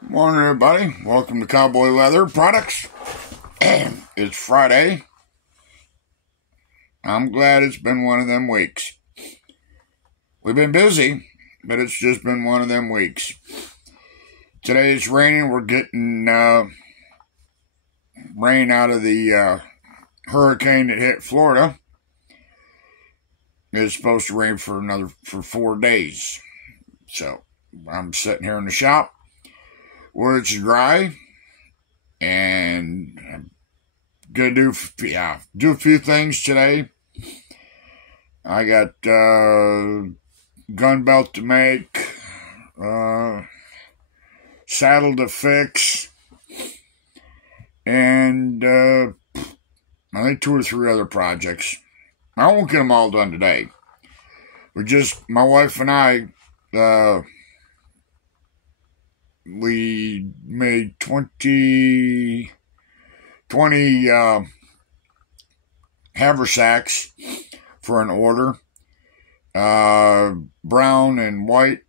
Morning, everybody. Welcome to Cowboy Leather Products. It's Friday. I'm glad it's been one of them weeks. We've been busy, but it's just been one of them weeks. Today it's raining. We're getting rain out of the hurricane that hit Florida. It's supposed to rain for 4 days. So I'm sitting here in the shop where it's dry, and I'm gonna do a few things today. I got gun belt to make, saddle to fix, and I think 2 or 3 other projects. I won't get them all done today. My wife and I, we made 20 haversacks for an order, brown and white.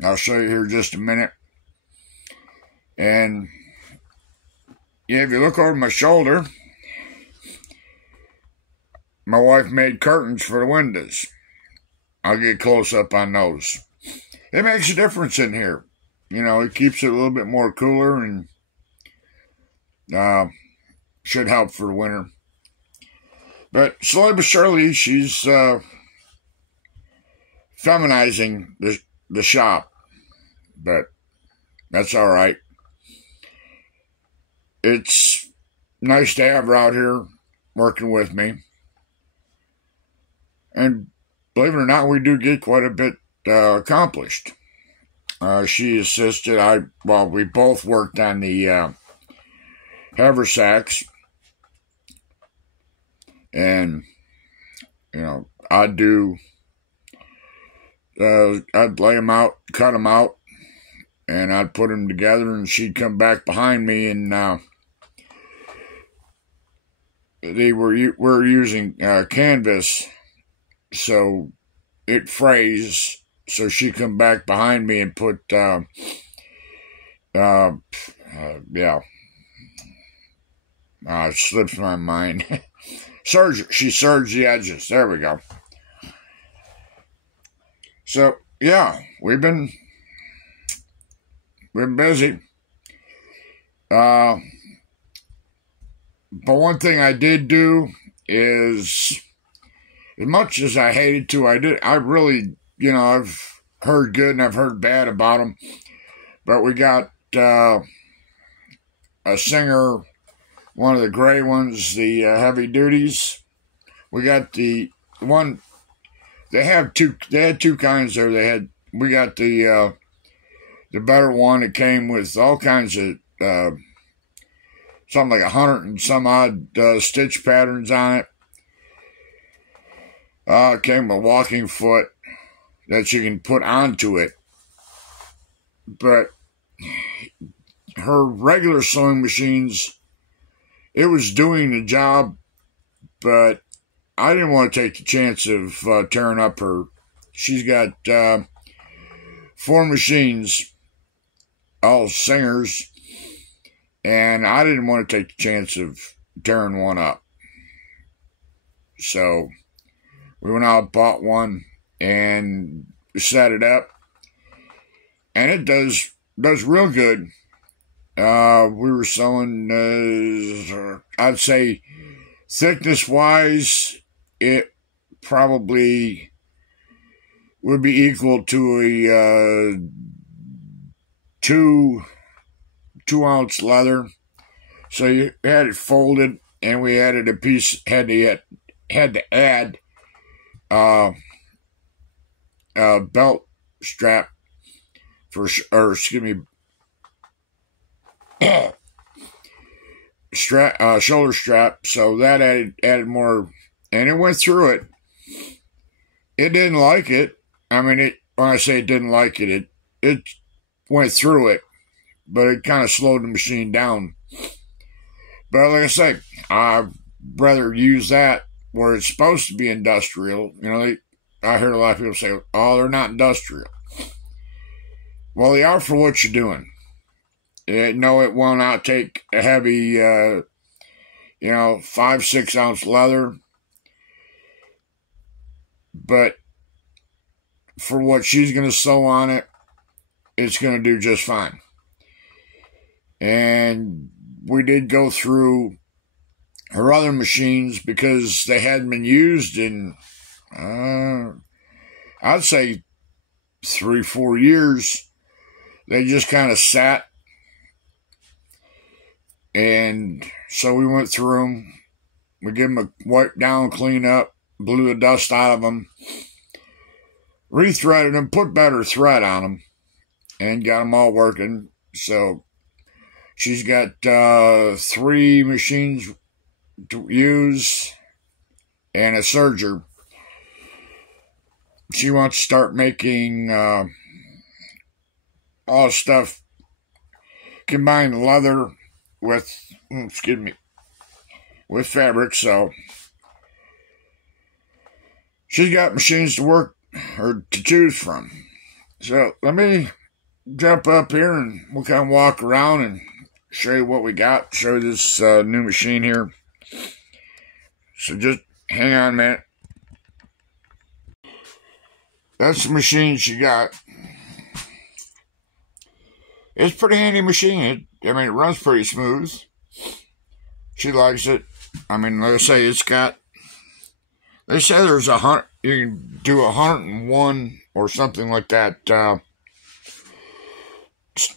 I'll show you here in just a minute. And yeah, if you look over my shoulder, my wife made curtains for the windows. I'll get close up on those. It makes a difference in here. You know, it keeps it a little bit more cooler and should help for the winter. But slowly but surely, she's feminizing the shop. But that's all right. It's nice to have her out here working with me. And believe it or not, we do get quite a bit accomplished. She assisted. We both worked on the haversacks, and I'd lay them out, cut them out, and I'd put them together, and she'd come back behind me, and we're using canvas, so it frays. So she come back behind me and put, it slips my mind. She serged the edges. There we go. So, yeah, we've been busy. But one thing I did do is, as much as I hated to, I really, I've heard good and I've heard bad about them. But we got a Singer, one of the gray ones, the heavy duties. We got the one, they had 2 kinds there. We got the better one. It came with all kinds of, something like 100 and some odd stitch patterns on it. It came with a walking foot that you can put onto it. But her regular sewing machines, it was doing the job, but I didn't want to take the chance of tearing up her. She's got 4 machines, all Singers, and I didn't want to take the chance of tearing one up. So we went out and bought one and set it up, and it does real good. We were sewing, I'd say, thickness-wise, it probably would be equal to a 2-ounce leather. So you had it folded, and we added a piece. Had to add belt strap shoulder strap, so that added more, and it went through it. It didn't like it. I mean, when I say it didn't like it, it went through it, but it kind of slowed the machine down. But like I say, I'd rather use that where it's supposed to be industrial. I heard a lot of people say, oh, they're not industrial. Well, they are for what you're doing. No, it will not take a heavy, 5-6 ounce leather. But for what she's going to sew on it, it's going to do just fine. And we did go through her other machines because they hadn't been used in, I'd say 3-4 years. They just kind of sat. And so we went through them. We gave them a wipe down, clean up, blew the dust out of them, rethreaded them, put better thread on them, and got them all working. So she's got 3 machines to use and a serger. She wants to start making all stuff, combine leather with, with fabric. So she's got machines to work or to choose from. So let me jump up here and we'll kind of walk around and show you what we got. Show you this new machine here. So just hang on a minute. That's the machine she got. It's a pretty handy machine. It runs pretty smooth. She likes it. Like I say, it's got, they say there's you can do 101 or something like that,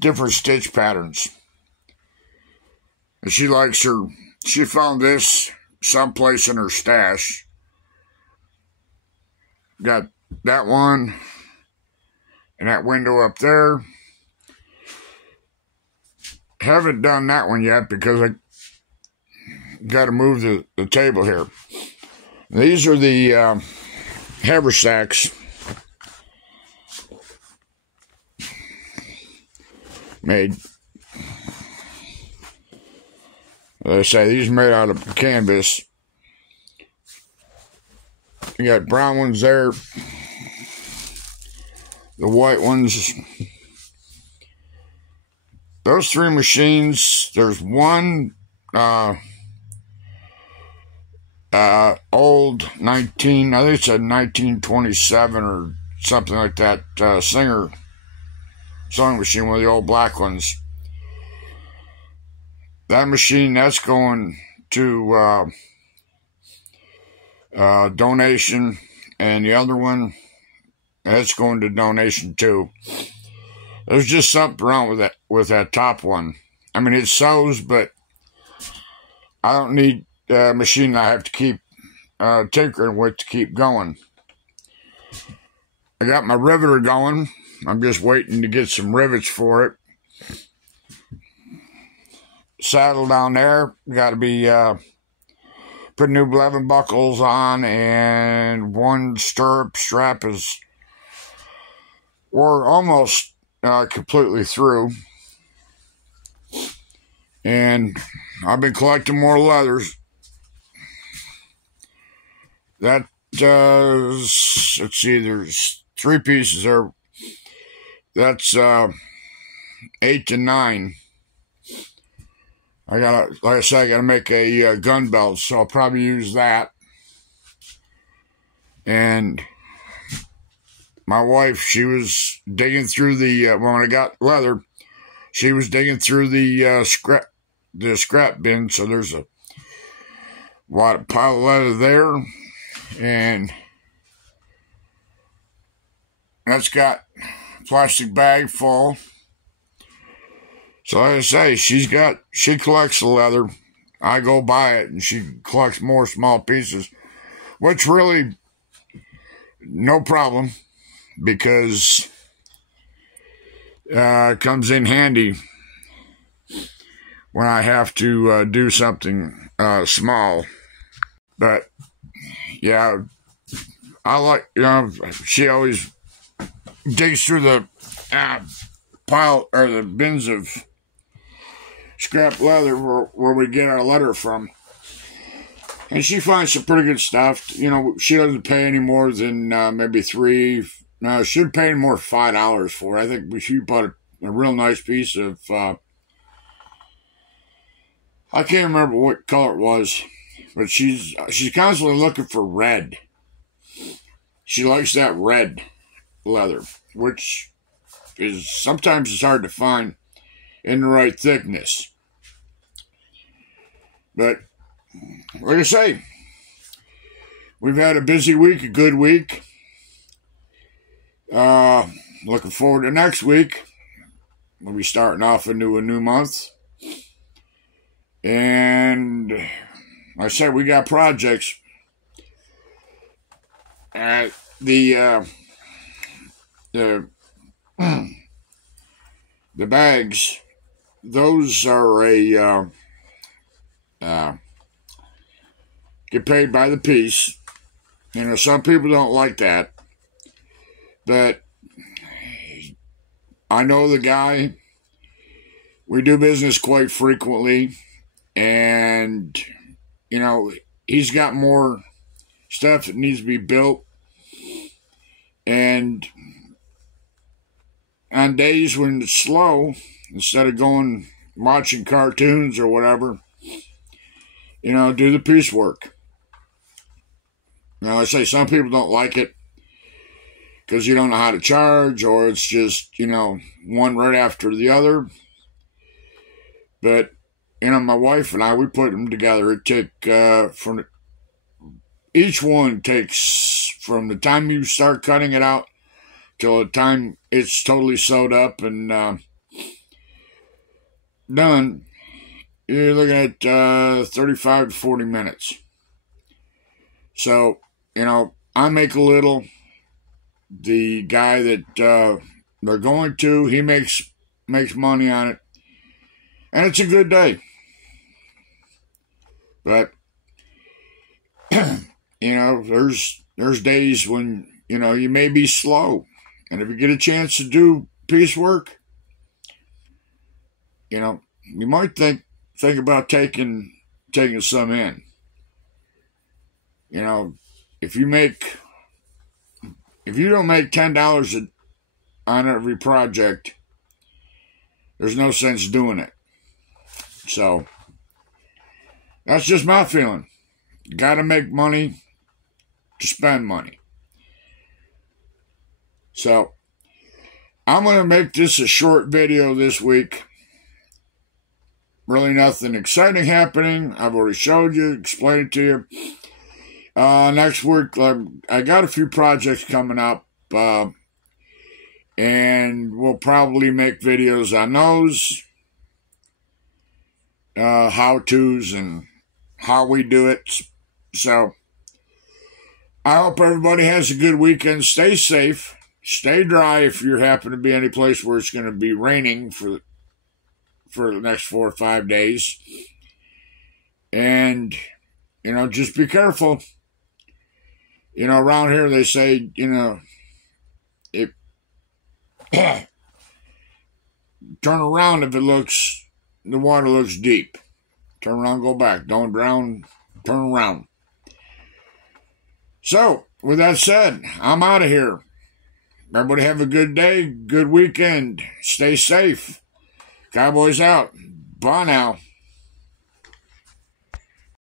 different stitch patterns. And she likes she found this someplace in her stash. Got that one and that window up there. Haven't done that one yet because I got to move the table here. These are the haversacks made. As I say, these are made out of canvas. You got brown ones there, the white ones. Those 3 machines, there's one old I think it said 1927 or something like that, Singer sewing machine, one of the old black ones. That machine, that's going to donation, and the other one, that's going to donation too. There's just something wrong with that top one. It sews, but I don't need a machine I have to keep tinkering with to keep going. I got my riveter going. I'm just waiting to get some rivets for it. Saddle down there. Got to be put new 11 buckles on, and one stirrup strap we're almost completely through. And I've been collecting more leathers. That does, let's see, there's 3 pieces there. That's 8 to 9. Like I said, I gotta make a gun belt, so I'll probably use that. And my wife, she was digging through when I got leather, she was digging through the scrap bin. So there's a pile of leather there, and that's got a plastic bag full. So like I say, she collects the leather. I go buy it, and she collects more small pieces, which really no problem, because it comes in handy when I have to do something small. But yeah, I like, she always digs through the pile or the bins of scrap leather where we get our leather from. And she finds some pretty good stuff. She doesn't pay any more than maybe $3, No, should have paid more $5 for it. I think she bought a real nice piece of, I can't remember what color it was, but she's constantly looking for red. She likes that red leather, which is sometimes it's hard to find in the right thickness. But like I say, we've had a busy week, a good week. Looking forward to next week. We'll be starting off into a new month. And like I said, we got projects. The bags, those are get paid by the piece. You know, some people don't like that, but I know the guy. We do business quite frequently, and you know, he's got more stuff that needs to be built. And on days when it's slow, instead of going watching cartoons or whatever, you know, do the piecework. Now, I say some people don't like it because you don't know how to charge, or it's just, you know, one right after the other. But, you know, my wife and I, we put them together. It took, each one takes from the time you start cutting it out till the time it's totally sewed up and done. You're looking at 35 to 40 minutes. So, you know, I make a little. The guy that they're going to, he makes money on it. And it's a good day. But, you know, there's days when, you know, you may be slow. And if you get a chance to do piecework, you know, you might think about taking some in. You know, if you don't make $10 on every project, there's no sense doing it. So, that's just my feeling. You got to make money to spend money. So, I'm going to make this a short video this week. Really nothing exciting happening. I've already showed you, explained it to you. Next week, I got a few projects coming up, and we'll probably make videos on those, how-tos and how we do it. So, I hope everybody has a good weekend. Stay safe. Stay dry if you happen to be any place where it's going to be raining for the next 4 or 5 days. And, you know, just be careful. You know, around here they say, you know, if turn around if the water looks deep. Turn around, go back. Don't drown, turn around. So, with that said, I'm out of here. Everybody have a good day, good weekend. Stay safe. Cowboys out. Bye now.